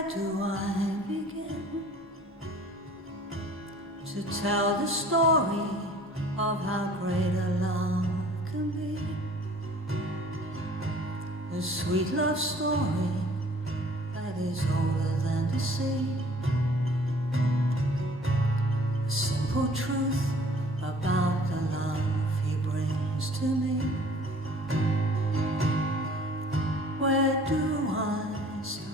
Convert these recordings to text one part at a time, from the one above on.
Where do I begin to tell the story of how great a love can be? A sweet love story that is older than the sea. A simple truth about the love he brings to me. Where do I start?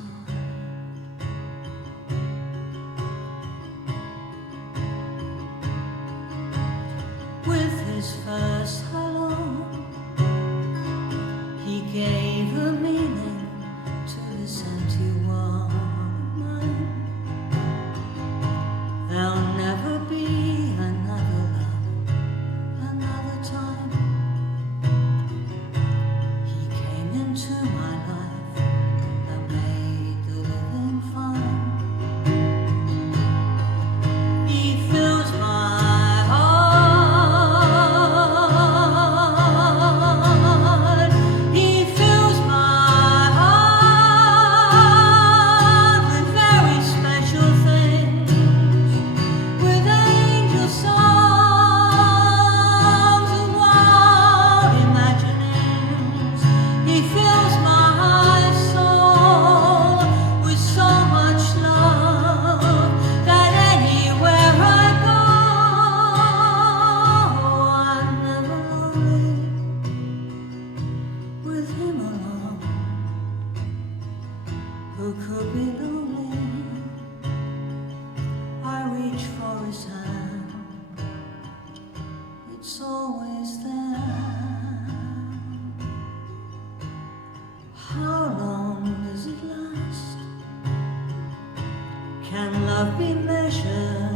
With his first hello, he gave a meaning to this empty world of mine. There'll never be another love, another time. He came into my life and made the living fun. He fills my heart. He fills my heart with very special things, with angel songs and wild imaginings. He fills my soul with so much love that anywhere I go, I'm never lonely with him alone. Who could be lonely? I reach for his hand, it's always there. How long does it last? Can love be measured?